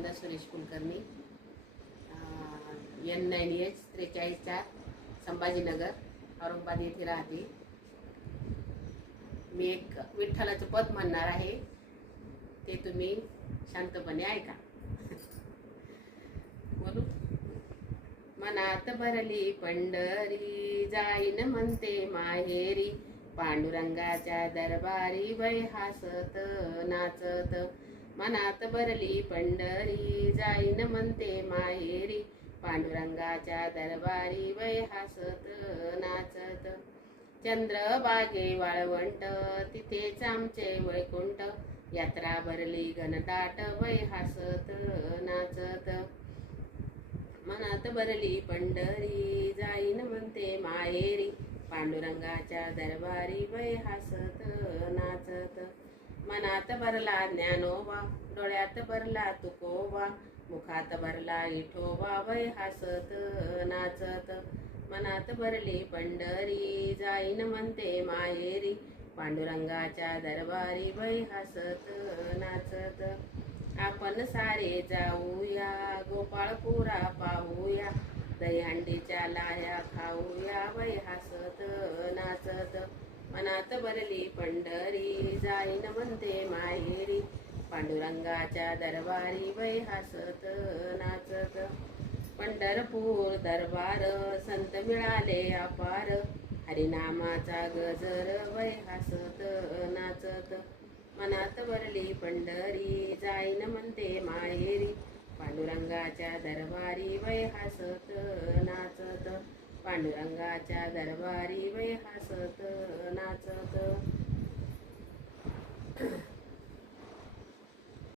Sunanda Suresh Kulkarni, N9H 43 Sambhajinagar Aurangabad येथे राहते. मी एक विठ्ठलाचं पद म्हणणार आहे, ते तुम्ही शांतपणे ऐका. बोलू. मनात भरली पंढरी, जाईन म्हणते माहेरी, पांडुरंगाच्या दरबारी वै हसत नाचत. मनात भरली पंढरी, जाईन म्हणते माहेरी, पांडुरंगाच्या दरबारी वै हसत नाचत. चंद्रभागे वाळवंट, तिथेच आमचे वैकुंठ, यात्रा भरली घनदाट वै हसत नाचत. मनात भरली पंढरी, जाईन म्हणते माहेरी, पांडुरंगाच्या दरबारी वै हसत नाचत. मनात भरला ज्ञानोबा, डोळ्यात भरला तुकोबा, मुखात भरला विठोबा वै हसत नाचत. मनात भरली पंढरी, जाईन म्हणते माहेरी, पांडुरंगाच्या दरबारी वै हसत नाचत. आपण सारे जाऊया गोपाळपुरा पाहूया, दहीहंडीच्या लाह्या खाऊया वै हसत नाचत. मनात भरली पंढरी, जाईन म्हणते माहेरी, पांडुरंगाच्या दरबारी वै हसत नाचत. पंढरपूर दरबार, संत मिळाले अपार, हरिनामाचा गजर वै हसत नाचत. मनात भरली पंढरी, जाईन म्हणते माहेरी, पांडुरंगाच्या दरबारी वै हसत नाचत. पांडुरंगाच्या दरबारी वै हसत नाचत.